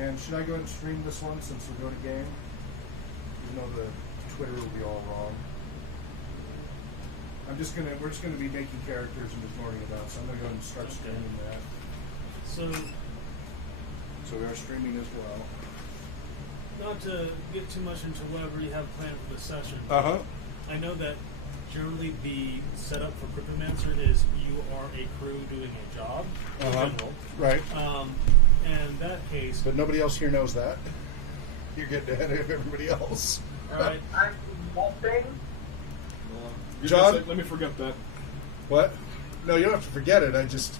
And should I go ahead and stream this one since we're doing a game? Even though the Twitter will be all wrong. We're just gonna be making characters and just learning about. So I'm gonna go ahead and start streaming that. So we are streaming as well. Not to get too much into whatever you have planned for this session. I know that generally the setup for Cryptomancer is you are a crew doing a job in general. Right. In that case, but nobody else here knows that. You're getting ahead of everybody else. All right. I'm hoping. John, let me forget that. What? No, you don't have to forget it. I just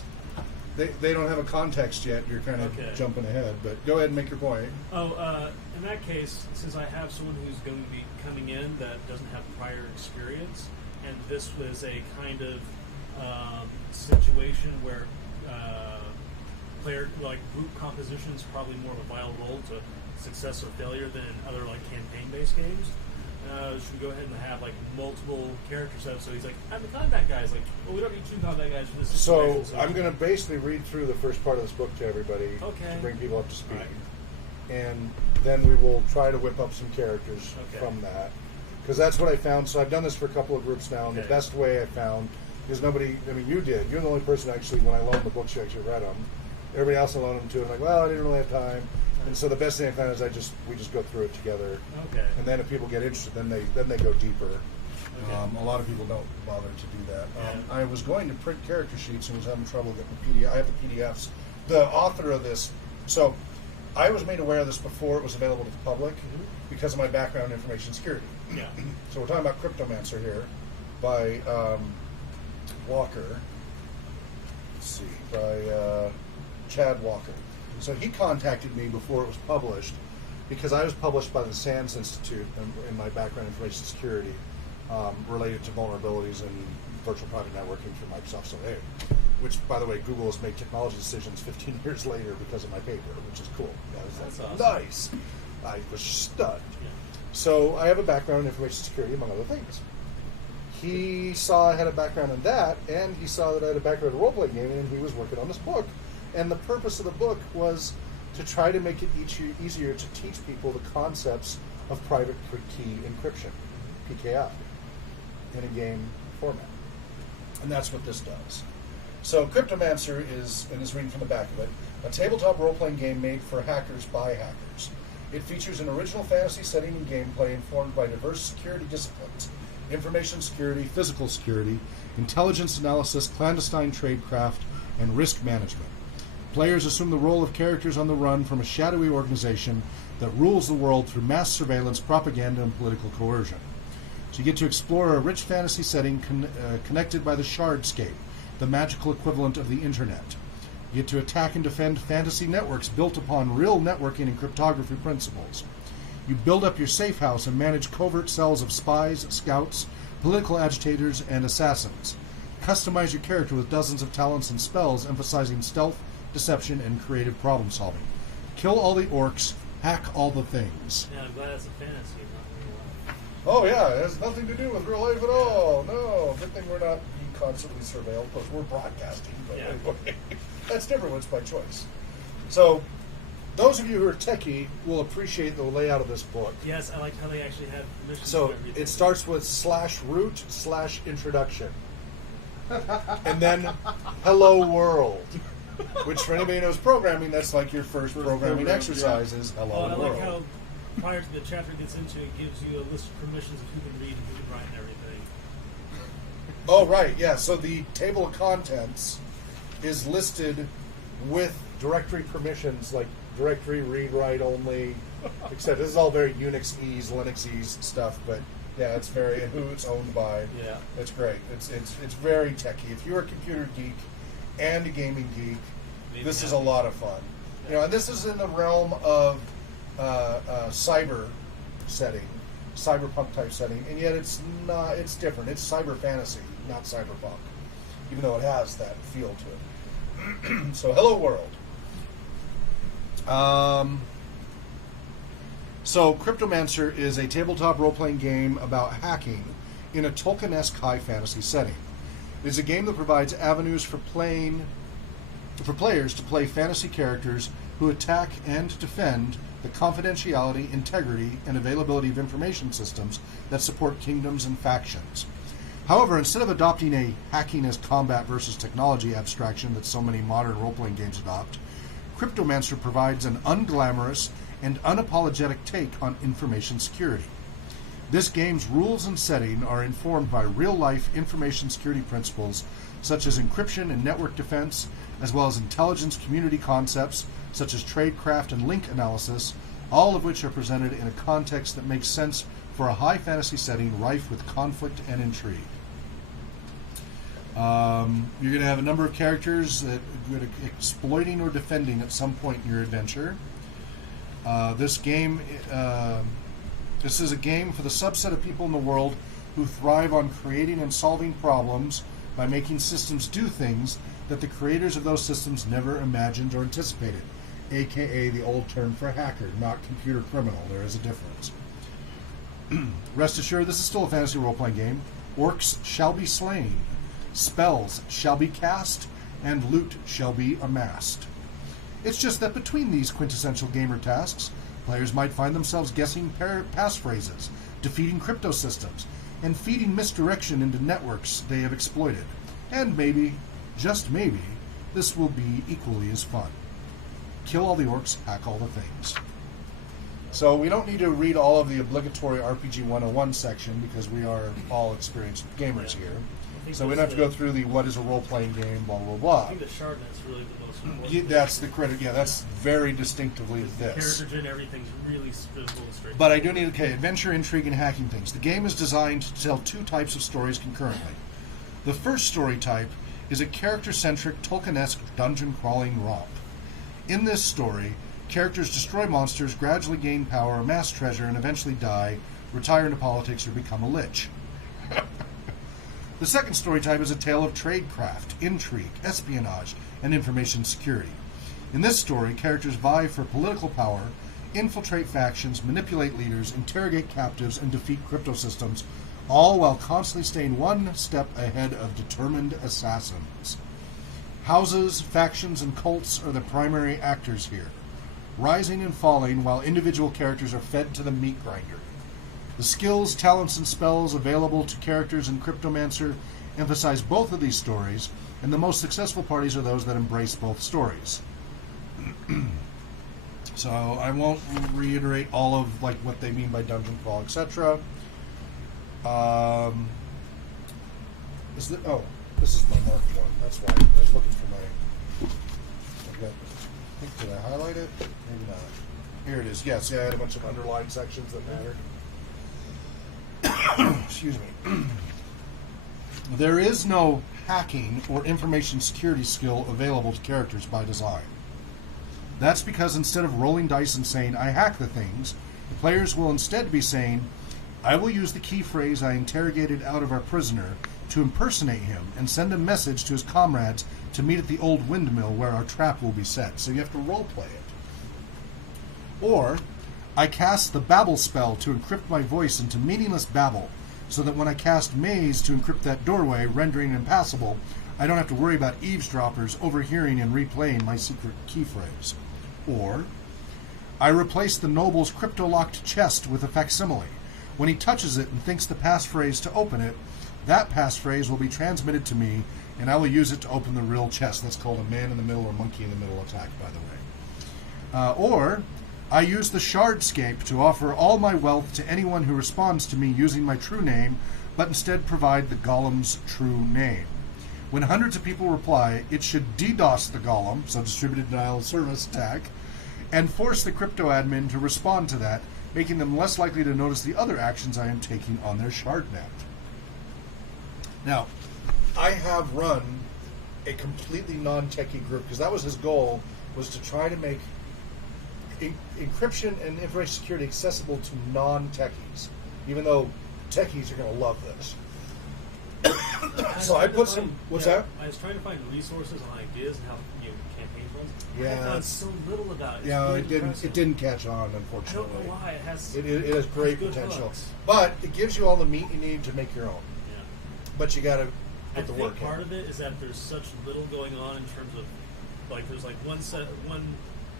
they don't have a context yet. You're kind of jumping ahead, but go ahead and make your point. In that case, since I have someone who's going to be coming in that doesn't have prior experience, and this was a kind of situation where player group composition is probably more of a vital role to success or failure than in other campaign-based games. Should we go ahead and have multiple character sets? So he's like, I'm the combat guy. He's like, well, we don't need 2 combat guys for this situation. So I'm going to basically read through the first part of this book to everybody to bring people up to speed. Right. And then we will try to whip up some characters from that. Because that's what I found. So I've done this for a couple of groups now, and the best way I found, because nobody, you did. You're the only person actually, when I loaned the books, you actually read them. Everybody else I loaned them to, I'm like, well, I didn't really have time. And so the best thing I found is we just go through it together. Okay. And then if people get interested, then they go deeper. Okay. A lot of people don't bother to do that. I was going to print character sheets and was having trouble getting the PDF. I have the PDFs. The author of this, so I was made aware of this before it was available to the public because of my background in information security. Yeah. So we're talking about Cryptomancer here by Walker. Let's see, by Chad Walker. So he contacted me before it was published because I was published by the SANS Institute in my background in information security related to vulnerabilities in virtual private networking for Microsoft Solar, which, by the way, Google has made technology decisions 15 years later because of my paper, which is cool. That's awesome. Nice. I was stunned. Yeah. So I have a background in information security, among other things. He saw I had a background in that, and he saw that I had a background in role-playing gaming, and he was working on this book. And the purpose of the book was to try to make it easier to teach people the concepts of private key encryption, PKI, in a game format. And that's what this does. So Cryptomancer is, and is reading from the back of it, a tabletop role-playing game made for hackers by hackers. It features an original fantasy setting and gameplay informed by diverse security disciplines: information security, physical security, intelligence analysis, clandestine tradecraft, and risk management. Players assume the role of characters on the run from a shadowy organization that rules the world through mass surveillance, propaganda, and political coercion. So you get to explore a rich fantasy setting connected by the Shardscape, the magical equivalent of the internet. You get to attack and defend fantasy networks built upon real networking and cryptography principles. You build up your safe house and manage covert cells of spies, scouts, political agitators, and assassins. Customize your character with dozens of talents and spells emphasizing stealth, deception, and creative problem solving. Kill all the orcs, hack all the things. Yeah, I'm glad it's a fantasy, not real life. Oh yeah, it has nothing to do with real life at all. No, good thing we're not being constantly surveilled because we're broadcasting. But anyway, that's different when it's by choice. So, those of you who are techie will appreciate the layout of this book. Yes, I like how they actually have permission. So it starts with /root/introduction, and then hello world. Which, for anybody who knows programming, that's like your first programming exercise is hello world. world. I like how prior to the chapter gets into it, gives you a list of permissions of who can read and who can write and everything. Oh, right, yeah. So the table of contents is listed with directory permissions, like directory read, write only, except this is all very Unix-ese, Linux-ese stuff, but yeah, it's very, and who it's owned by. Yeah. It's great. It's very techy. If you're a computer geek and a gaming geek, this is a lot of fun. You know, and this is in the realm of cyber setting, cyberpunk type setting, and yet it's not. It's different. It's cyber fantasy, not cyberpunk, even though it has that feel to it. So, hello world. So, Cryptomancer is a tabletop role-playing game about hacking in a Tolkien-esque high fantasy setting. It is a game that provides avenues for playing for players to play fantasy characters who attack and defend the confidentiality, integrity, and availability of information systems that support kingdoms and factions. However, instead of adopting a hacking as combat versus technology abstraction that so many modern role-playing games adopt, Cryptomancer provides an unglamorous and unapologetic take on information security. This game's rules and setting are informed by real-life information security principles such as encryption and network defense, as well as intelligence community concepts such as tradecraft and link analysis, all of which are presented in a context that makes sense for a high fantasy setting rife with conflict and intrigue. You're going to have a number of characters that are exploiting or defending at some point in your adventure. This is a game for the subset of people in the world who thrive on creating and solving problems by making systems do things that the creators of those systems never imagined or anticipated, aka the old term for hacker, not computer criminal. There is a difference. Rest assured, this is still a fantasy role-playing game. Orcs shall be slain, spells shall be cast, and loot shall be amassed. It's just that between these quintessential gamer tasks, players might find themselves guessing passphrases, defeating crypto systems, and feeding misdirection into networks they have exploited. And maybe, just maybe, this will be equally as fun. Kill all the orcs, hack all the things. So we don't need to read all of the obligatory RPG 101 section because we are all experienced gamers here. So we don't have to go through the what is a role-playing game, blah, blah, blah. I think the sharpness really the most important. That's the credit. Yeah, that's very distinctively this. Character gen, everything's really simple and straight. But I do need, adventure, intrigue, and hacking things. The game is designed to tell two types of stories concurrently. The first story type is a character-centric, Tolkien-esque dungeon-crawling romp. In this story, characters destroy monsters, gradually gain power, amass treasure, and eventually die, retire into politics, or become a lich. The second story type is a tale of tradecraft, intrigue, espionage, and information security. In this story, characters vie for political power, infiltrate factions, manipulate leaders, interrogate captives, and defeat crypto systems, all while constantly staying one step ahead of determined assassins. Houses, factions, and cults are the primary actors here, rising and falling while individual characters are fed to the meat grinder. The skills, talents, and spells available to characters in Cryptomancer emphasize both of these stories, and the most successful parties are those that embrace both stories. So I won't reiterate all of what they mean by dungeon crawl, etc. This is my marked one. That's why I was looking for my. Did I highlight it? Maybe not. Here it is. Yes, I had a bunch of underlined sections that mattered. Excuse me. There is no hacking or information security skill available to characters by design. That's because instead of rolling dice and saying, I hack the things, the players will instead be saying, I will use the key phrase I interrogated out of our prisoner to impersonate him and send a message to his comrades to meet at the old windmill where our trap will be set. So you have to roleplay it. Or, I cast the babble spell to encrypt my voice into meaningless babble, so that when I cast maze to encrypt that doorway, rendering it impassable, I don't have to worry about eavesdroppers overhearing and replaying my secret key phrase. Or, I replace the noble's crypto-locked chest with a facsimile. When he touches it and thinks the passphrase to open it, that passphrase will be transmitted to me, and I will use it to open the real chest. That's called a man-in-the-middle or monkey-in-the-middle attack, by the way. Or, I use the Shardscape to offer all my wealth to anyone who responds to me using my true name, but instead provide the golem's true name. When hundreds of people reply, it should DDoS the golem, so distributed denial of service attack, and force the crypto admin to respond to that, making them less likely to notice the other actions I am taking on their shardnet. Now, I have run a completely non-techie group, because that was his goal, was to try to make encryption and information security accessible to non-techies, even though techies are going to love this. So I put some. What's that? I was trying to find resources and ideas and how campaigns runs. Yeah, I found so little about it. Yeah, really it didn't. impressive. It didn't catch on, unfortunately. I don't know why it has. It has great good potential, hooks. but it gives you all the meat you need to make your own. Yeah. But you got to I put the think work part in. of it is that there's such little going on in terms of like there's like one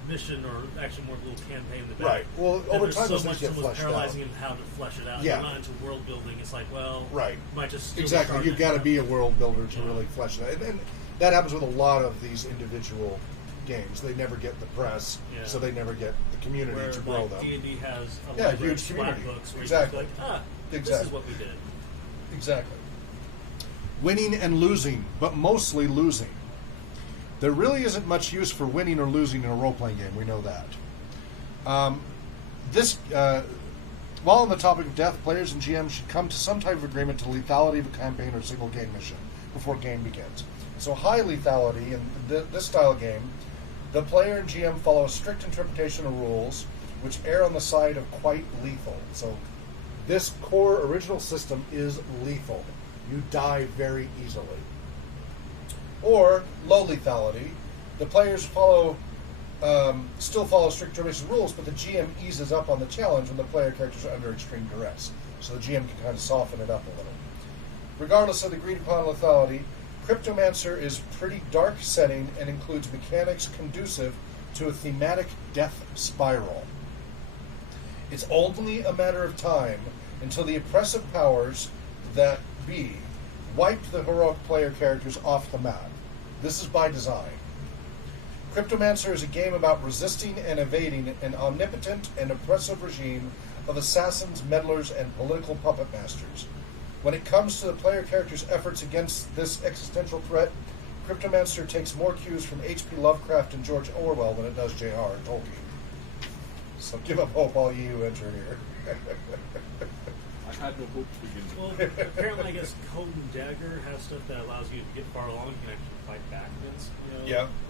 mission, or actually more little campaign. Right. Well, over time, so those much things get fleshed paralyzing out. in how to flesh it out. Yeah. You're not into world building. It's like, well, right. You might just Exactly. You've got to be a world builder to really flesh it out, and that happens with a lot of these individual games. They never get the press, so they never get the community to grow them. D&D has a huge community. Books where Exactly. You're just like, this is what we did. Exactly. Winning and losing, but mostly losing. There really isn't much use for winning or losing in a role-playing game. We know that. While on the topic of death, players and GMs should come to some type of agreement to lethality of a campaign or single game mission before game begins. So high lethality in this style of game, the player and GM follow a strict interpretation of rules, which err on the side of quite lethal. So this core original system is lethal. You die very easily. Or low lethality, the players still follow strict interpretation rules, but the GM eases up on the challenge when the player characters are under extreme duress. So the GM can kind of soften it up a little. Regardless of the agreed upon lethality, Cryptomancer is pretty dark setting and includes mechanics conducive to a thematic death spiral. It's only a matter of time until the oppressive powers that be wipe the heroic player characters off the map. This is by design. Cryptomancer is a game about resisting and evading an omnipotent and oppressive regime of assassins, meddlers, and political puppet masters. When it comes to the player character's efforts against this existential threat, Cryptomancer takes more cues from H.P. Lovecraft and George Orwell than it does J.R. Tolkien. So give up hope, all ye who enter here. I had no hope to begin with. Well, apparently, I guess Code and Dagger has stuff that allows you to get far along. You can actually fight back against,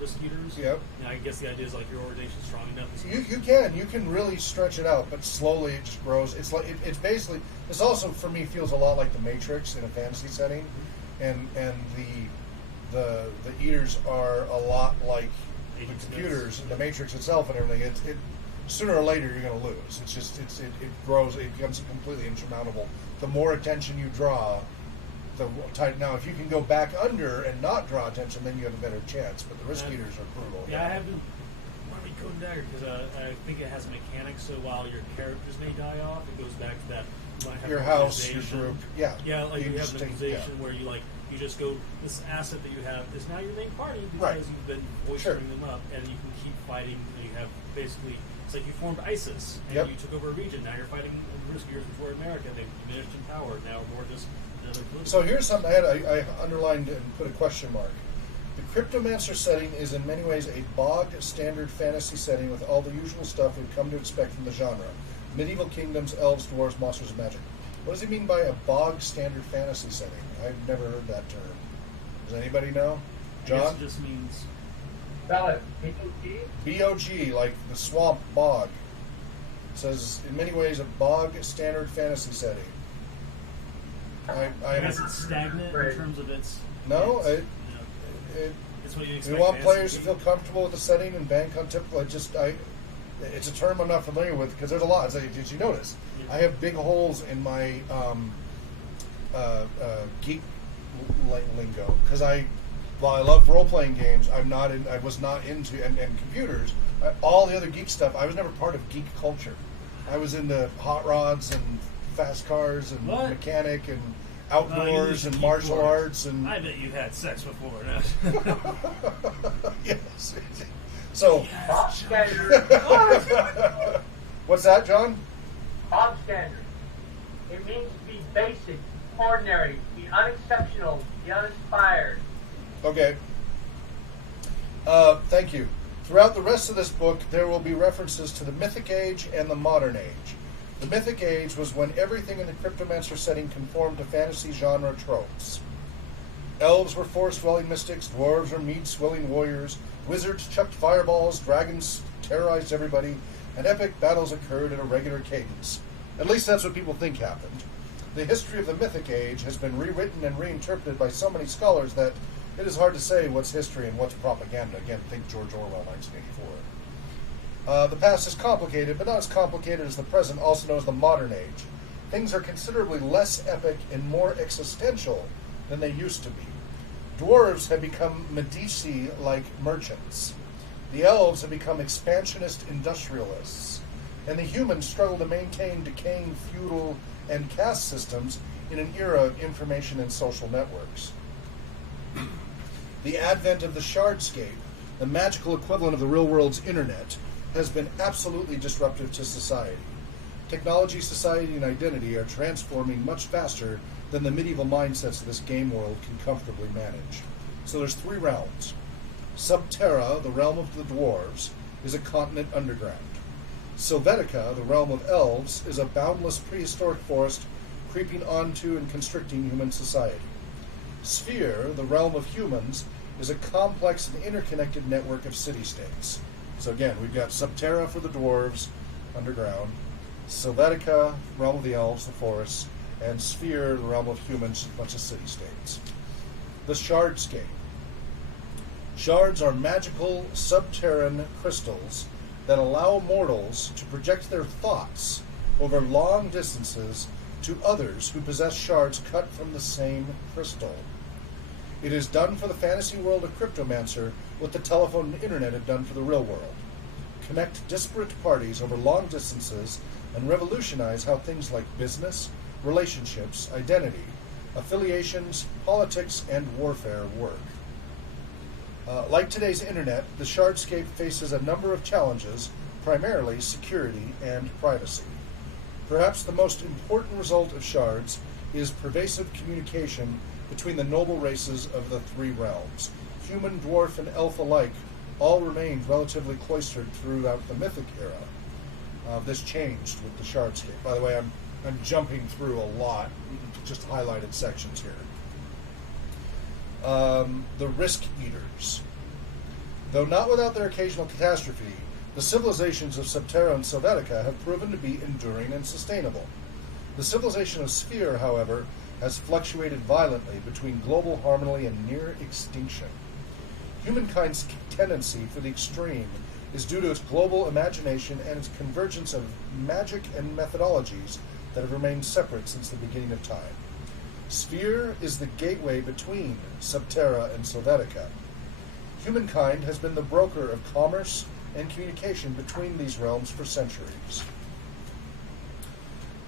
risk eaters. Yep. And I guess the idea is like your organization's strong enough. You can really stretch it out, but slowly it just grows. It's like it's basically. This also for me feels a lot like the Matrix in a fantasy setting, and the eaters are a lot like the computers and the Matrix itself and everything. It sooner or later you're going to lose. It's just it grows. It becomes completely insurmountable. The more attention you draw, the tight. Now, if you can go back under and not draw attention, then you have a better chance. But the risk eaters are brutal. Yeah, I haven't. Why don't we Code and Dagger? Because I think it has mechanics. So while your characters may die off, it goes back to that. You might have your house, your group, yeah. Like you have an organization where you just go. This asset that you have is now your main party because you've been boistering them up, and you can keep fighting. You have basically. It's like you formed ISIS, and you took over a region. Now you're fighting risk eaters before America. They've diminished in power. Now more just another political. So here's something I underlined and put a question mark. The Cryptomancer setting is in many ways a bog standard fantasy setting with all the usual stuff we've come to expect from the genre. Medieval kingdoms, elves, dwarves, monsters, and magic. What does he mean by a bog standard fantasy setting? I've never heard that term. Does anybody know? John? I guess it just means... B-O-G, like the swamp bog. It says, in many ways, a bog standard fantasy setting. I guess it's stagnant in terms of its... No, it's what you expect. We want players to feel comfortable with the setting and bank on typical. It's a term I'm not familiar with because there's a lot. Did you notice? I have big holes in my geek lingo because while I love role-playing games, I was not into and computers. All the other geek stuff, I was never part of geek culture. I was into hot rods and fast cars and mechanic and outdoors and martial arts and. I bet you've had sex before. Yes. So. Bob standard. What's that, John? Bob standard. It means to be basic, ordinary, be unexceptional, be uninspired. Okay. Thank you. Throughout the rest of this book, there will be references to the Mythic Age and the Modern Age. The Mythic Age was when everything in the Cryptomancer setting conformed to fantasy genre tropes. Elves were forest-dwelling mystics, dwarves were mead-swilling warriors, wizards chucked fireballs, dragons terrorized everybody, and epic battles occurred at a regular cadence. At least that's what people think happened. The history of the Mythic Age has been rewritten and reinterpreted by so many scholars that it is hard to say what's history and what's propaganda. Again, think George Orwell, 1984. The past is complicated, but not as complicated as the present, also known as the modern age. Things are considerably less epic and more existential than they used to be. Dwarves have become Medici-like merchants. The elves have become expansionist industrialists. And the humans struggle to maintain decaying feudal and caste systems in an era of information and social networks. The advent of the shardscape, the magical equivalent of the real world's internet, has been absolutely disruptive to society. Technology, society, and identity are transforming much faster than the medieval mindsets of this game world can comfortably manage. So there's 3 realms. Subterra, the realm of the dwarves, is a continent underground. Sylvetica, the realm of elves, is a boundless prehistoric forest creeping onto and constricting human society. Sphere, the realm of humans, is a complex and interconnected network of city-states. So again, we've got Subterra for the dwarves, underground, Sylvetica, realm of the elves, the forests, and Sphere, the realm of humans, a bunch of city-states. The Shardscape. Shards are magical subterranean crystals that allow mortals to project their thoughts over long distances to others who possess shards cut from the same crystal. It is done for the fantasy world of Cryptomancer what the telephone and internet have done for the real world. Connect disparate parties over long distances and revolutionize how things like business, relationships, identity, affiliations, politics, and warfare work. Like today's internet, the Shardscape faces a number of challenges, primarily security and privacy. Perhaps the most important result of shards is pervasive communication between the noble races of the 3 realms. Human, dwarf, and elf alike all remained relatively cloistered throughout the Mythic era. This changed with the Shardscape. By the way, I'm jumping through a lot, just highlighted sections here. The Risk Eaters. Though not without their occasional catastrophe, the civilizations of Subterra and Sylvetica have proven to be enduring and sustainable. The civilization of Sphere, however, has fluctuated violently between global harmony and near extinction. Humankind's tendency for the extreme is due to its global imagination and its convergence of magic and methodologies that have remained separate since the beginning of time. Sphere is the gateway between Subterra and Sylvetica. Humankind has been the broker of commerce and communication between these realms for centuries.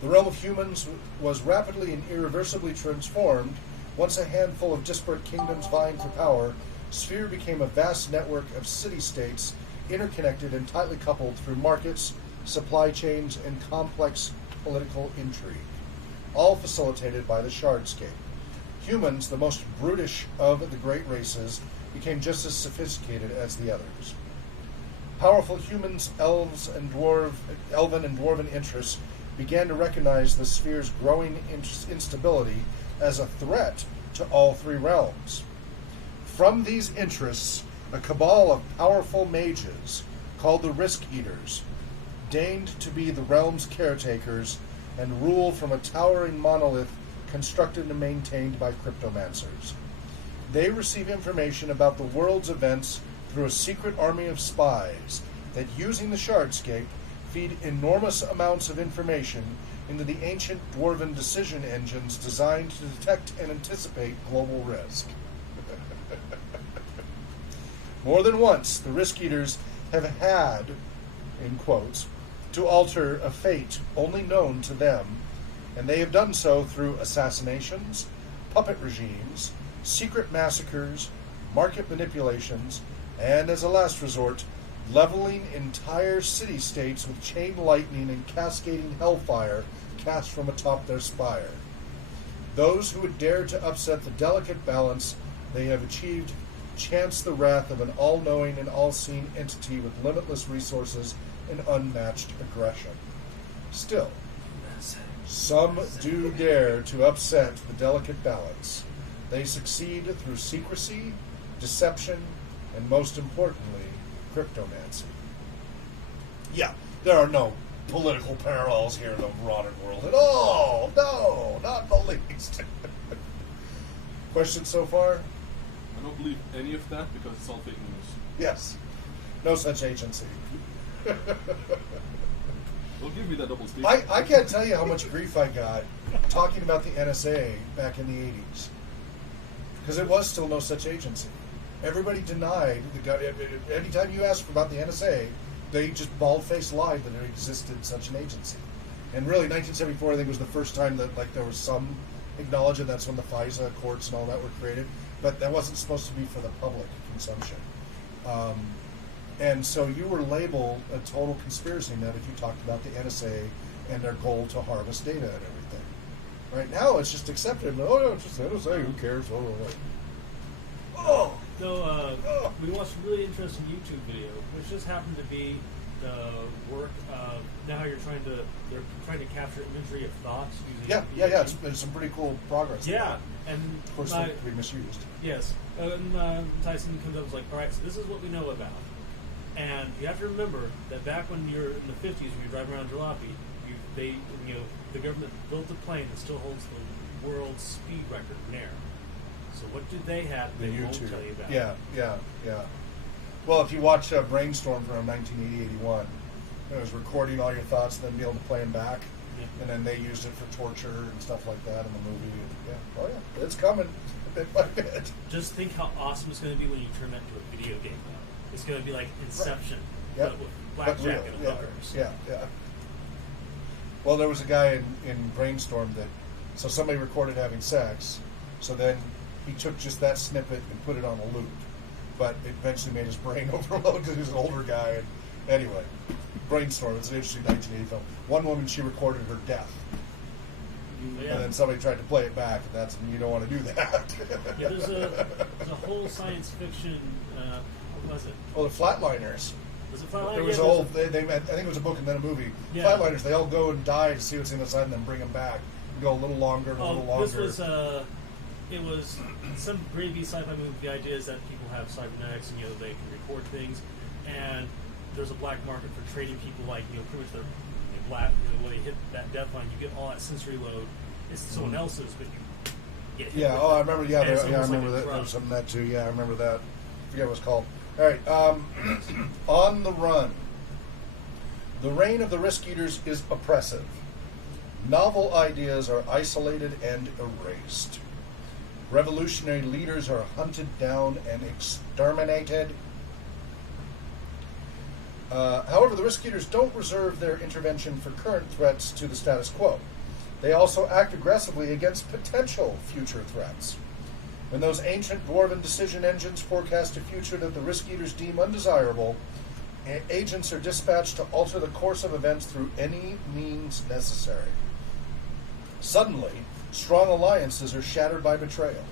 The realm of humans was rapidly and irreversibly transformed. Once a handful of disparate kingdoms vying for power, Sphere became a vast network of city-states interconnected and tightly coupled through markets, supply chains, and complex political intrigue, all facilitated by the Shardscape. Humans, the most brutish of the great races, became just as sophisticated as the others. Powerful humans, elven and dwarven interests began to recognize the sphere's growing instability as a threat to all 3 realms. From these interests, a cabal of powerful mages, called the Risk Eaters, deigned to be the realm's caretakers and rule from a towering monolith constructed and maintained by Cryptomancers. They receive information about the world's events through a secret army of spies that, using the Shardscape, feed enormous amounts of information into the ancient dwarven decision engines designed to detect and anticipate global risk. More than once, the Risk Eaters have had, in quotes, to alter a fate only known to them, and they have done so through assassinations, puppet regimes, secret massacres, market manipulations, and, as a last resort, leveling entire city-states with chain lightning and cascading hellfire cast from atop their spire. Those who would dare to upset the delicate balance they have achieved chance the wrath of an all-knowing and all-seeing entity with limitless resources and unmatched aggression. Still, some do dare to upset the delicate balance. They succeed through secrecy, deception, and most importantly, cryptomancy. Yeah, there are no political parallels here in the modern world at all. No, not the least. Questions so far? I don't believe any of that because it's all fake news. Yes. No such agency. Don't give me that double speak. I can't tell you how much grief I got talking about the NSA back in the 80s. because it was still no such agency. Everybody denied anytime you asked about the NSA, they just bald-faced lied that there existed such an agency. And really, 1974, I think, was the first time that there was some acknowledgement. That's when the FISA courts and all that were created. But that wasn't supposed to be for the public consumption. And so you were labeled a total conspiracy nut if you talked about the NSA and their goal to harvest data and everything. Right now, it's just accepted. Oh, no, it's just NSA. Who cares? We watched a really interesting YouTube video, which just happened to be the work of now they're trying to capture imagery of thoughts using It's some pretty cool progress. Yeah, and of course they can be misused. Yes, and Tyson comes up and is like, all right, so this is what we know about, and you have to remember that back when you're in the 50s, when you're driving around jalopy, the government built a plane that still holds the world's speed record in air. So what did they have that they won't tell you about? Yeah. Well, if you watch Brainstorm from 1981, it was recording all your thoughts and then be able to play them back. Yeah. And then they used it for torture and stuff like that in the movie. It's coming bit by bit. Just think how awesome it's going to be when you turn that into a video game. It's going to be like Inception, right. but with blackjack and hookers. Yeah. Well, there was a guy in Brainstorm so somebody recorded having sex, so then he took just that snippet and put it on a loop. But it eventually made his brain overload because he was an older guy. And anyway, Brainstorm, it's an interesting 1980 film. One woman, she recorded her death. Yeah. And then somebody tried to play it back, and you don't want to do that. Yeah, there's a whole science fiction, what was it? Well, the Flatliners. Was it Flatliners? There was I think it was a book and then a movie. Yeah. Flatliners, they all go and die to see what's inside and then bring them back. And go a little longer and a little longer. It was some gravy sci-fi movie. The idea is that people have cybernetics and they can record things, and there's a black market for trading people. Pretty much they're black. When they hit that death line, you get all that sensory load. It's someone else's, but you get hit. Yeah. I remember. Yeah. I remember that. There was some of that too. Yeah, I remember that. I forget what it's called. All right. On the Run. The reign of the Risk Eaters is oppressive. Novel ideas are isolated and erased. Revolutionary leaders are hunted down and exterminated. However, the Risk Eaters don't reserve their intervention for current threats to the status quo. They also act aggressively against potential future threats. When those ancient dwarven decision engines forecast a future that the Risk Eaters deem undesirable, agents are dispatched to alter the course of events through any means necessary. Suddenly, strong alliances are shattered by betrayal.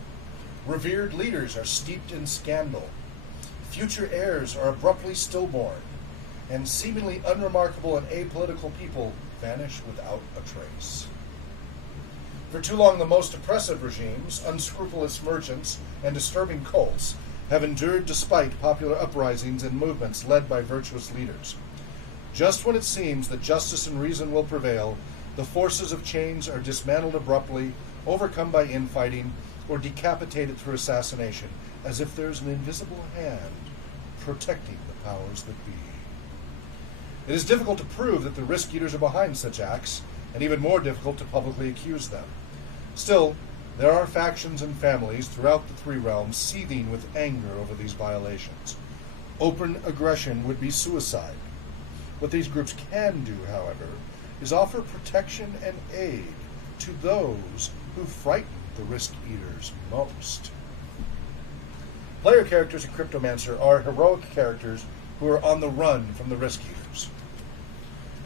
Revered leaders are steeped in scandal. Future heirs are abruptly stillborn. And seemingly unremarkable and apolitical people vanish without a trace. For too long, the most oppressive regimes, unscrupulous merchants, and disturbing cults have endured despite popular uprisings and movements led by virtuous leaders. Just when it seems that justice and reason will prevail, the forces of change are dismantled abruptly, overcome by infighting, or decapitated through assassination, as if there's an invisible hand protecting the powers that be. It is difficult to prove that the Risk Eaters are behind such acts, and even more difficult to publicly accuse them. Still, there are factions and families throughout the three realms seething with anger over these violations. Open aggression would be suicide. What these groups can do, however, is offer protection and aid to those who frighten the Risk Eaters most. Player characters in Cryptomancer are heroic characters who are on the run from the Risk Eaters.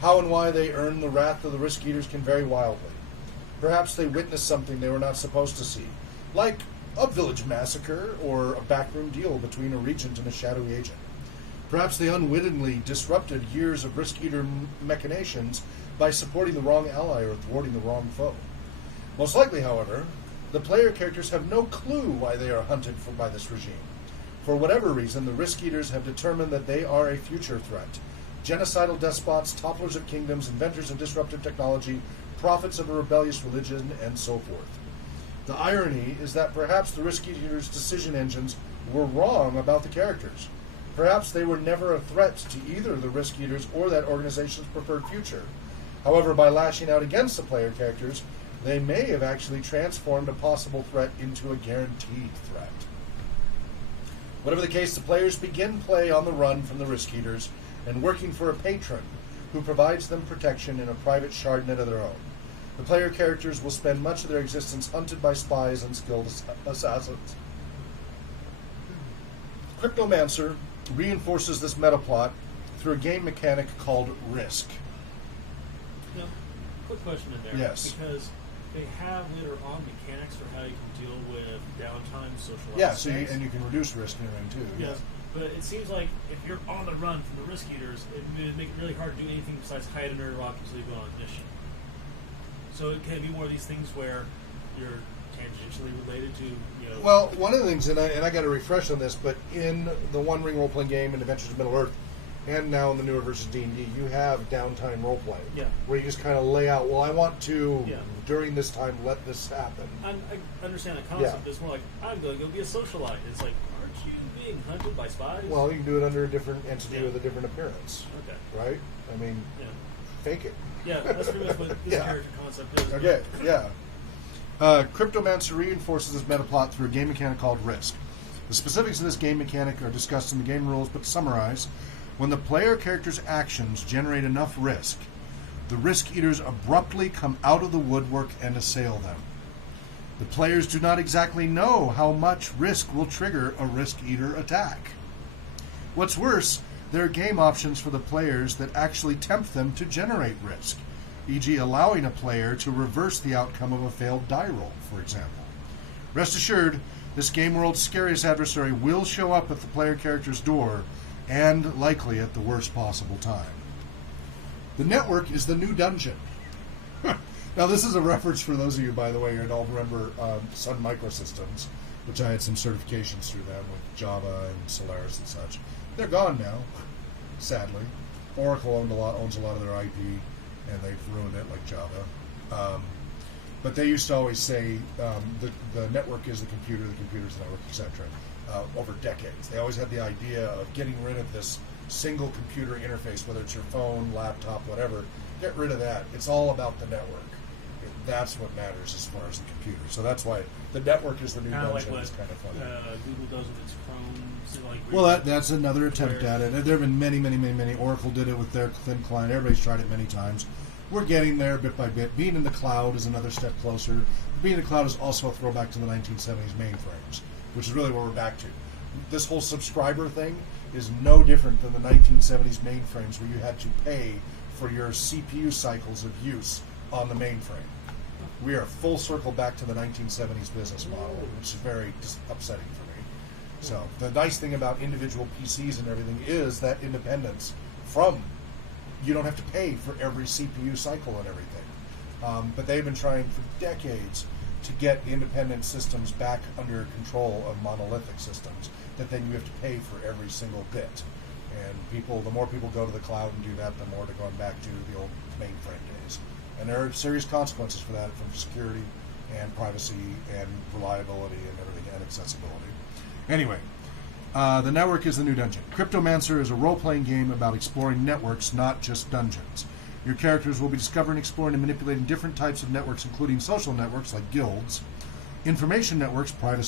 How and why they earn the wrath of the Risk Eaters can vary wildly. Perhaps they witnessed something they were not supposed to see, like a village massacre or a backroom deal between a regent and a shadowy agent. Perhaps they unwittingly disrupted years of Risk Eater machinations by supporting the wrong ally or thwarting the wrong foe. Most likely, however, the player characters have no clue why they are hunted by this regime. For whatever reason, the Risk Eaters have determined that they are a future threat. Genocidal despots, topplers of kingdoms, inventors of disruptive technology, prophets of a rebellious religion, and so forth. The irony is that perhaps the Risk Eaters' decision engines were wrong about the characters. Perhaps they were never a threat to either the Risk Eaters or that organization's preferred future. However, by lashing out against the player characters, they may have actually transformed a possible threat into a guaranteed threat. Whatever the case, the players begin play on the run from the risk eaters and working for a patron who provides them protection in a private shardnet of their own. The player characters will spend much of their existence hunted by spies and skilled assassins. Cryptomancer reinforces this meta plot through a game mechanic called Risk. Now, quick question in there. Yes. Because they have later on mechanics for how you can deal with downtime, social Yeah, so aspects. you can reduce risk in your ring too. Yes. But it seems like if you're on the run from the risk eaters, it would make it really hard to do anything besides hide under a rock until you go on a mission. So it can be more of these things where you're tangentially related to, Well, one of the things, and I got to refresh on this, but in the One Ring role-playing game in Adventures of Middle-earth, and now in the newer versions of D&D, you have downtime role-playing. Yeah. Where you just kind of lay out, well, I want to, Yeah. during this time, let this happen. I understand the concept, Yeah. but it's more like, I'm going to go be a socialite. It's like, aren't you being hunted by spies? Well, you can do it under a different entity Yeah. with a different appearance. Okay. Right? I mean, Yeah. fake it. Yeah, that's pretty much what this Yeah. character concept is. Okay, yeah. Cryptomancer reinforces this meta plot through a game mechanic called Risk. The specifics of this game mechanic are discussed in the game rules, but to summarize, when the player character's actions generate enough risk, the risk eaters abruptly come out of the woodwork and assail them. The players do not exactly know how much risk will trigger a risk eater attack. What's worse, there are game options for the players that actually tempt them to generate risk, e.g. allowing a player to reverse the outcome of a failed die roll, for example. Rest assured, this game world's scariest adversary will show up at the player character's door, and likely at the worst possible time. The network is the new dungeon. Now, this is a reference for those of you, by the way, who don't remember Sun Microsystems, which I had some certifications through them with Java and Solaris and such. They're gone now, sadly. Oracle owns a lot of their IP, and they've ruined it like Java. But they used to always say the network is the computer's the network, etc. Over decades. They always had the idea of getting rid of this single computer interface, whether it's your phone, laptop, whatever. Get rid of that. It's all about the network. That's what matters as far as the computer. So that's why the network is the new Kind of dungeon. like It's kind of funny. Google does with its Chrome. So like Well, that's another attempt at it. There have been many. Oracle did it with their thin client. Everybody's tried it many times. We're getting there bit by bit. Being in the cloud is another step closer. Being in the cloud is also a throwback to the 1970s mainframes, which is really what we're back to. This whole subscriber thing is no different than the 1970s mainframes where you had to pay for your CPU cycles of use on the mainframe. We are full circle back to the 1970s business model, which is very upsetting for me. So the nice thing about individual PCs and everything is that independence from, you don't have to pay for every CPU cycle and everything. But they've been trying for decades to get independent systems back under control of monolithic systems, that then you have to pay for every single bit. And the more people go to the cloud and do that, the more they're going back to the old mainframe days. And there are serious consequences for that, from security and privacy and reliability and everything, and accessibility. Anyway, the network is the new dungeon. Cryptomancer is a role-playing game about exploring networks, not just dungeons. Your characters will be discovering, exploring, and manipulating different types of networks, including social networks like guilds, information networks, private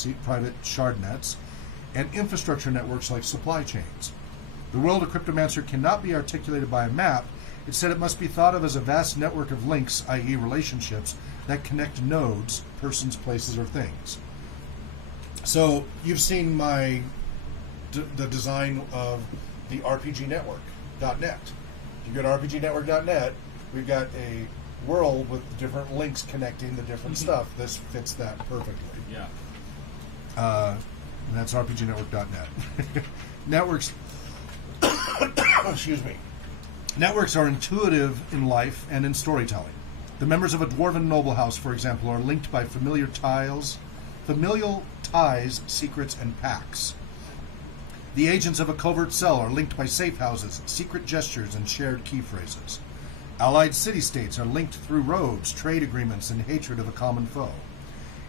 shardnets, and infrastructure networks like supply chains. The world of Cryptomancer cannot be articulated by a map. Instead, it must be thought of as a vast network of links, i.e. relationships, that connect nodes, persons, places, or things. So, you've seen the design of the RPG Network.net. If you go to RPGnetwork.net, we've got a world with different links connecting the different stuff. This fits that perfectly. Yeah. And that's RPGnetwork.net. Networks, excuse me. Networks are intuitive in life and in storytelling. The members of a dwarven noble house, for example, are linked by familial ties, secrets, and pacts. The agents of a covert cell are linked by safe houses, secret gestures, and shared key phrases. Allied city-states are linked through roads, trade agreements, and hatred of a common foe.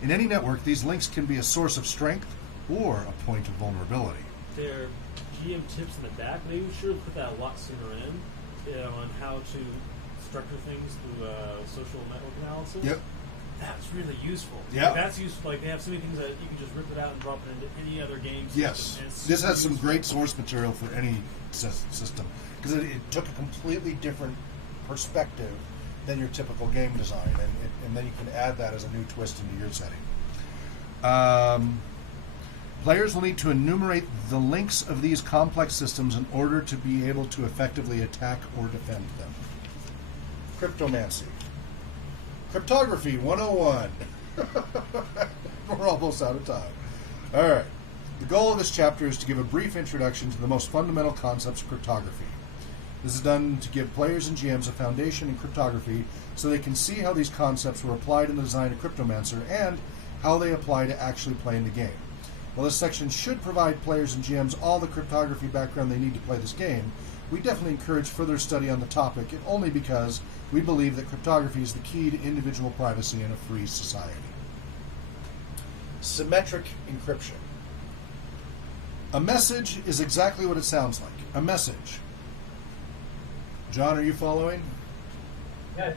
In any network, these links can be a source of strength or a point of vulnerability. Their GM tips in the back, maybe we should have put that a lot sooner in, on how to structure things through social network analysis. Yep. That's really useful. Yeah. Like, that's useful. Like, they have so many things that you can just rip it out and drop it into any other game system. Yes. And it's This has some useful. great source material for any system because it took a completely different perspective than your typical game design, and then you can add that as a new twist into your setting. Players will need to enumerate the links of these complex systems in order to be able to effectively attack or defend them. Cryptomancy. Cryptography 101. We're almost out of time. All right. The goal of this chapter is to give a brief introduction to the most fundamental concepts of cryptography. This is done to give players and GMs a foundation in cryptography so they can see how these concepts were applied in the design of Cryptomancer and how they apply to actually playing the game. While this section should provide players and GMs all the cryptography background they need to play this game, we definitely encourage further study on the topic, and only because we believe that cryptography is the key to individual privacy in a free society. Symmetric encryption. A message is exactly what it sounds like. A message. John, are you following? Yes,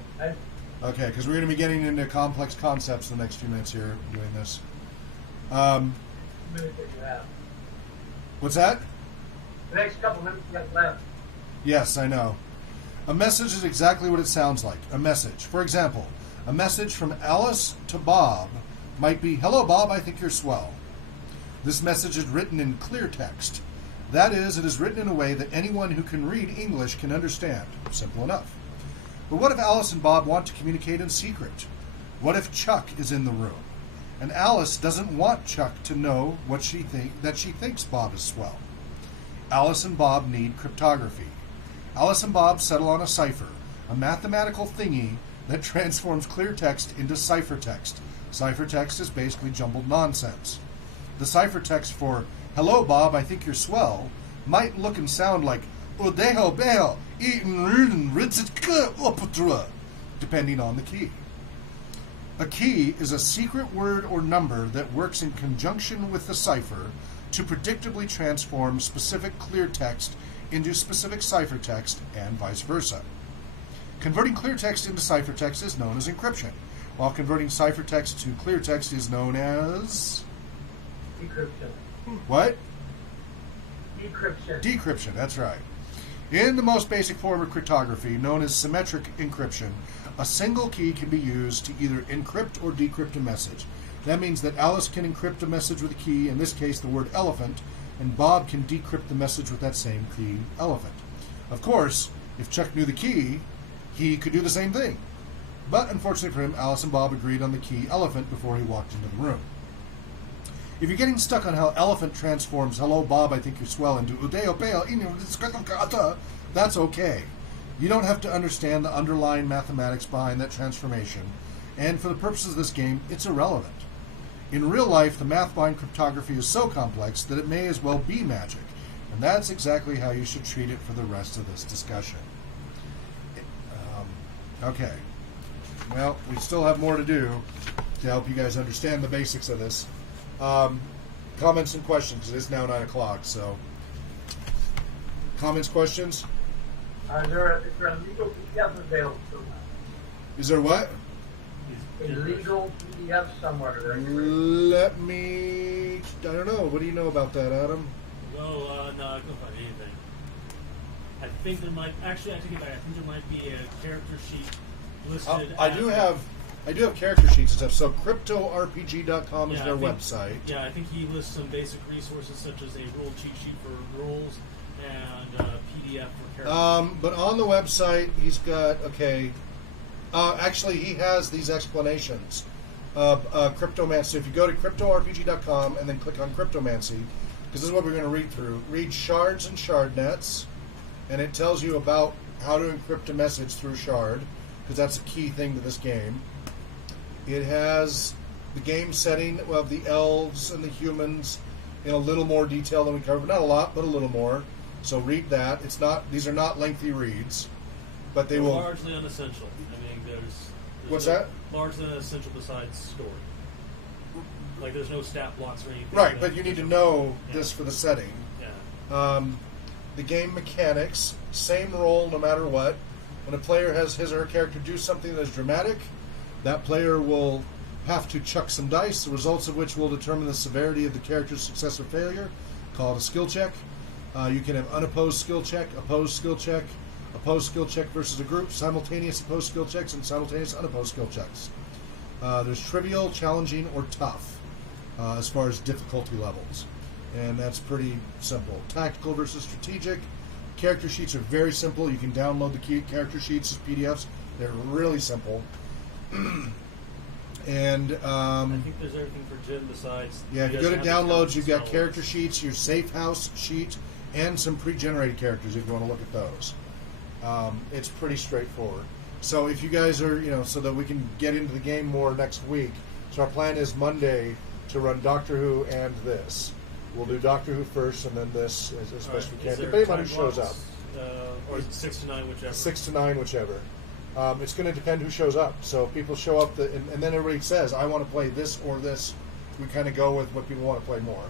Okay, because we're going to be getting into complex concepts the next few minutes here doing this. minutes that you have. What's that? The next couple minutes you have left. Yes, I know. A message is exactly what it sounds like. A message. For example, a message from Alice to Bob might be, "Hello, Bob, I think you're swell." This message is written in clear text. That is, it is written in a way that anyone who can read English can understand. Simple enough. But what if Alice and Bob want to communicate in secret? What if Chuck is in the room? And Alice doesn't want Chuck to know that she thinks Bob is swell. Alice and Bob need cryptography. Alice and Bob settle on a cipher, a mathematical thingy that transforms clear text into ciphertext. Ciphertext is basically jumbled nonsense. The ciphertext for "Hello, Bob, I think you're swell" might look and sound like "Udeho beho, eatin' rudin, ritzit opatra," depending on the key. A key is a secret word or number that works in conjunction with the cipher to predictably transform specific clear text into specific ciphertext and vice versa. Converting clear text into ciphertext is known as encryption, while converting ciphertext to clear text is known as... Decryption. What? Decryption. Decryption, that's right. In the most basic form of cryptography, known as symmetric encryption, a single key can be used to either encrypt or decrypt a message. That means that Alice can encrypt a message with a key, in this case the word elephant, and Bob can decrypt the message with that same key, elephant. Of course, if Chuck knew the key, he could do the same thing. But unfortunately for him, Alice and Bob agreed on the key elephant before he walked into the room. If you're getting stuck on how elephant transforms "Hello, Bob, I think you're swell" into "Udeo peo," that's okay. You don't have to understand the underlying mathematics behind that transformation, and for the purposes of this game, it's irrelevant. In real life, the math behind cryptography is so complex that it may as well be magic, and that's exactly how you should treat it for the rest of this discussion. Okay. Well, we still have more to do to help you guys understand the basics of this. Comments and questions. It is now 9 o'clock, so... Comments, questions? Is there a legal PDF available? Is there what? A legal PDF somewhere. Let me... I don't know. What do you know about that, Adam? No, I couldn't find anything. I think there might... Actually, I take it back. I think there might be a character sheet listed. I do have character sheets and stuff. So cryptorpg.com is their website. Yeah, I think he lists some basic resources such as a rule cheat sheet for rules and PDF for characters. But on the website, he's got, actually, he has these explanations of Cryptomancer. So if you go to cryptorpg.com and then click on Cryptomancy, because this is what we're going to read through, read shards and shard nets, and it tells you about how to encrypt a message through shard, because that's a key thing to this game. It has the game setting of the elves and the humans in a little more detail than we covered. Not a lot, but a little more. So read that. These are not lengthy reads, but they will... Largely unessential. I mean, there's What's that? Largely unessential besides story. Like, there's no stat blocks or anything. Right, but you need to know this for the setting. Yeah. The game mechanics, same role no matter what. When a player has his or her character do something that is dramatic, that player will have to chuck some dice, the results of which will determine the severity of the character's success or failure. Call it a skill check. You can have unopposed skill check, opposed skill check versus a group, simultaneous opposed skill checks, and simultaneous unopposed skill checks. There's trivial, challenging, or tough as far as difficulty levels. And that's pretty simple. Tactical versus strategic. Character sheets are very simple. You can download the character sheets as PDFs. They're really simple. And I think there's everything for Jim besides. yeah, if you go to downloads, you've got character sheets, your safe house sheet, and some pre-generated characters if you want to look at those. It's pretty straightforward. So if you guys are, so that we can get into the game more next week. So our plan is Monday to run Doctor Who and this. We'll do Doctor Who first, and then this as best we can, depending on who shows up. Or is it 6 to 9, whichever? 6 to 9, whichever. It's going to depend who shows up. So if people show up, and then everybody says, I want to play this or this, we kind of go with what people want to play more.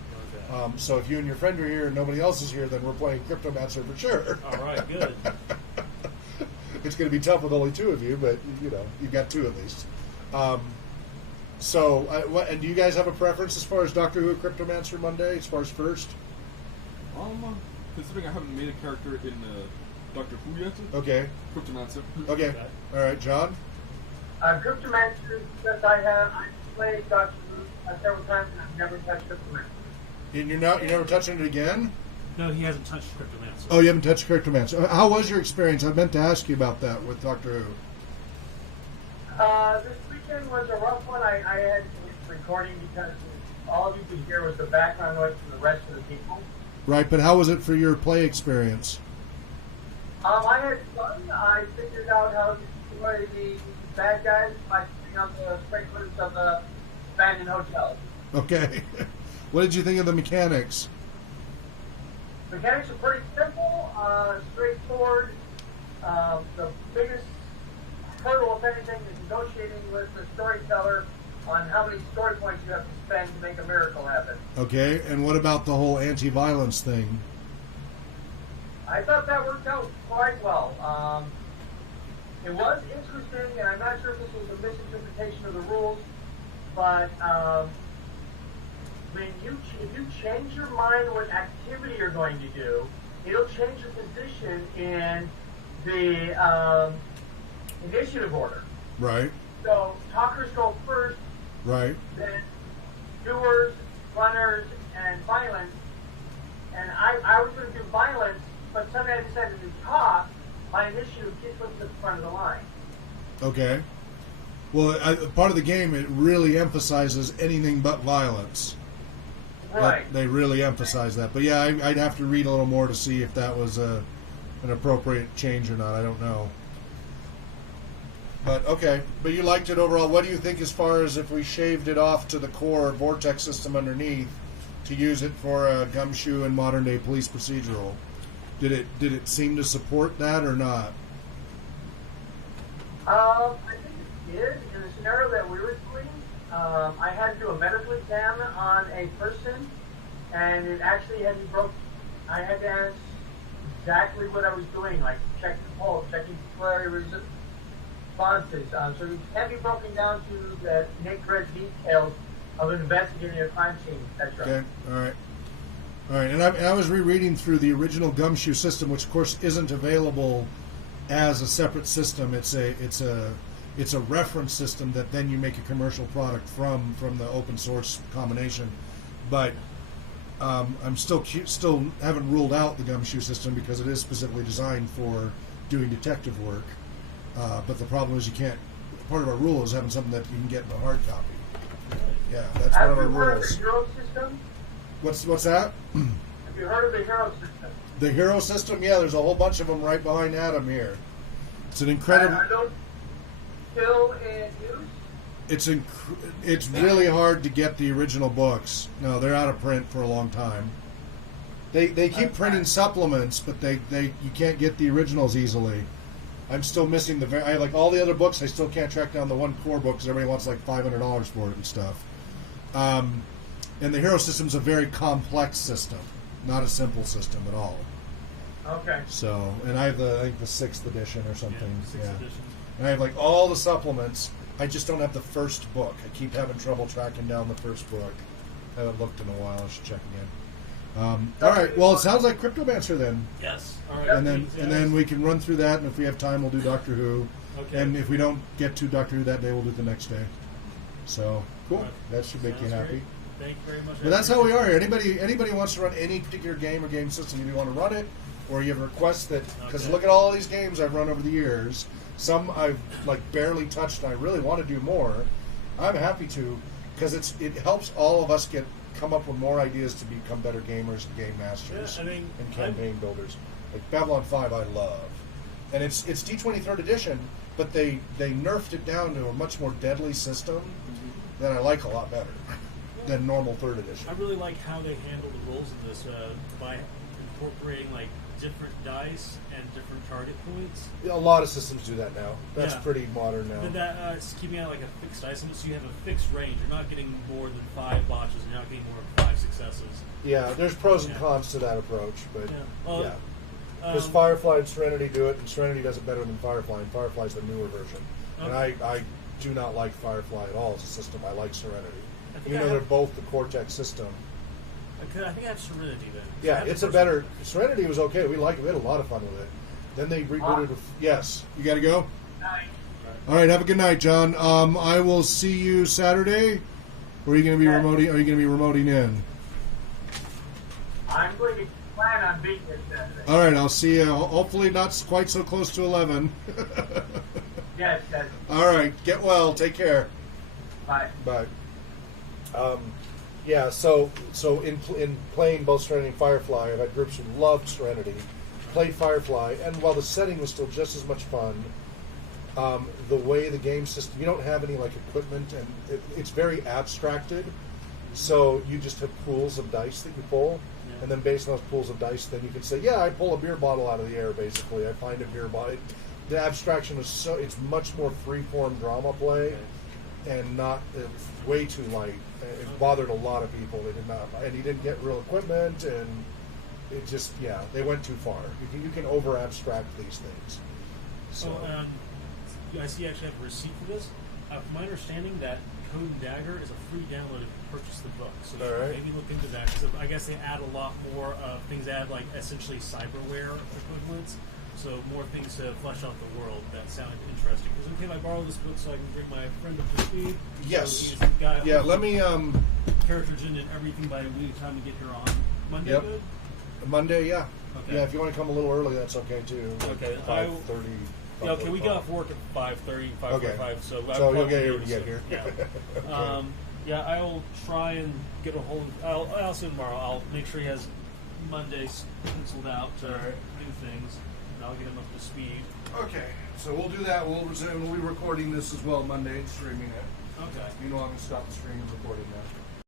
Okay. So if you and your friend are here and nobody else is here, then we're playing Cryptomancer for sure. All right, good. It's going to be tough with only 2 of you, but, you've got 2 at least. And do you guys have a preference as far as Doctor Who Cryptomancer Monday, as far as first? Considering I haven't made a character in Doctor Who yet. Okay. Cryptomancer. Okay. All right, John? Cryptomancer, because I played Doctor Who several times and I've never touched Cryptomancer. And you're never touching it again? No, he hasn't touched Cryptomancer. Oh, you haven't touched Cryptomancer. How was your experience? I meant to ask you about that with Doctor Who. This weekend was a rough one. I had recording because all you could hear was the background noise from the rest of the people. Right, but how was it for your play experience? I had fun. I figured out how to destroy the bad guys by putting on the sprinklers of the abandoned hotels. Okay. What did you think of the mechanics? Mechanics are pretty simple, straightforward. The biggest hurdle, if anything, is negotiating with the storyteller on how many story points you have to spend to make a miracle happen. Okay, and what about the whole anti-violence thing? I thought that worked out quite well. It was interesting, and I'm not sure if this was a misinterpretation of the rules, but if you change your mind what activity you're going to do, it'll change your position in the initiative order. Right. So talkers go first. Right. Then doers, runners, and violence. And I was going to do violence, but suddenly I decided to talk. My initiative gets us to the front of the line. Okay. Well, part of the game, it really emphasizes anything but violence. Right. They really emphasize that. But yeah, I'd have to read a little more to see if that was an appropriate change or not. I don't know. But okay. But you liked it overall. What do you think as far as if we shaved it off to the core vortex system underneath to use it for a gumshoe and modern day police procedural? Did it seem to support that or not? I think it did. In the scenario that we were doing, I had to do a medical exam on a person, and it actually had me broke. I had to ask exactly what I was doing, like checking the pulse, checking flurry responses. So it had me broken down to the nitty-gritty details of investigating a crime scene. That's right. Okay. All right. And I was rereading through the original Gumshoe system, which of course isn't available as a separate system. It's a reference system that then you make a commercial product from the open source combination. But I'm still haven't ruled out the Gumshoe system because it is specifically designed for doing detective work. But the problem is you can't. Part of our rule is having something that you can get in a hard copy. Yeah, that's one of our rules. Have you heard of the Hero system? What's that? Have you heard of the Hero system? The Hero system? Yeah, there's a whole bunch of them right behind Adam here. It's an incredible. Are those still in use? It's really hard to get the original books. No, they're out of print for a long time. They keep printing supplements, but you can't get the originals easily. I'm still missing I have like all the other books. I still can't track down the one core book because everybody wants like $500 for it and stuff. And the Hero system's a very complex system, not a simple system at all. Okay. So, and I have I think the 6th edition or something. Yeah, 6th edition. And I have like all the supplements. I just don't have the first book. I keep having trouble tracking down the first book. I haven't looked in a while. I should check again. All right. Well, it sounds like Cryptomancer then. Yes. All right. And then we can run through that, and if we have time, we'll do Doctor Who. Okay. And if we don't get to Doctor Who that day, we'll do it the next day. So cool. Right. That should make you Sounds happy. great. Thank you very much. But that's how we are here. Anybody wants to run any particular game or game system, you want to run it, or you have requests that, because look at all these games I've run over the years. Some I've like barely touched, and I really want to do more. I'm happy to, because it helps all of us come up with more ideas to become better gamers and game masters and campaign builders. Like Babylon 5, I love, and it's D23rd edition, but they nerfed it down to a much more deadly system that I like a lot better than normal 3rd edition. I really like how they handle the rules of this by incorporating like different dice and different target points. A lot of systems do that now. That's Yeah. pretty modern now. But that it's keeping out like a fixed dice limit, so you have a fixed range. You're not getting more than 5 botches. You're not getting more than 5 successes. Yeah, there's pros and cons to that approach, but Well, yeah. Because Firefly and Serenity do it, and Serenity does it better than Firefly, and Firefly's the newer version. And I do not like Firefly at all as a system. I like Serenity. Even though they're both the Cortex system. I think I have Serenity then. Yeah, it's a better... Serenity was okay. We liked it. We had a lot of fun with it. Then they rebooted with... Yes. You got to go? Night. All right, have a good night, John. I will see you Saturday. Or are you going to be remoting? Are you going to be remoting in? I'm going to plan on being here Saturday. All right, I'll see you. Hopefully not quite so close to 11. Yes, yes. All right, get well. Take care. Bye. Bye. Yeah, so in playing both Serenity and Firefly, I've had groups who loved Serenity, played Firefly, and while the setting was still just as much fun, the way the game system, you don't have any like equipment, and it's very abstracted. So you just have pools of dice that you pull, and then based on those pools of dice, then you can say, yeah, I pull a beer bottle out of the air. Basically, I find a beer bottle. The abstraction is it's much more free-form drama play, and not way too light. It bothered a lot of people. They did not, and you didn't get real equipment, and it just they went too far. You can over abstract these things. So I see you actually have a receipt for this. From my understanding, that Code and Dagger is a free download if you purchase the book. So maybe look into that. So I guess they add a lot more things. Add like essentially cyberware equivalents. So more things to flesh out the world. That sounded interesting. Is it okay if I borrow this book so I can bring my friend up to speed? Yes. So he's got let me. Character gen and everything by the time to get here on Monday. Yep. Good? Monday, yeah. Okay. Yeah, if you want to come a little early, that's okay too. Okay. 5:30. Yeah, okay, we got off work at 5:30, 5:45, Okay. so You'll get here when you get here. Yeah. Okay. Yeah, I'll try and get a hold of... I'll see him tomorrow. I'll make sure he has Mondays penciled out to do things, and I'll get him up to speed. Okay, so we'll do that. We'll resume. We'll be recording this as well Monday and streaming it. Okay. Meanwhile, I'm going to stop the stream and recording now.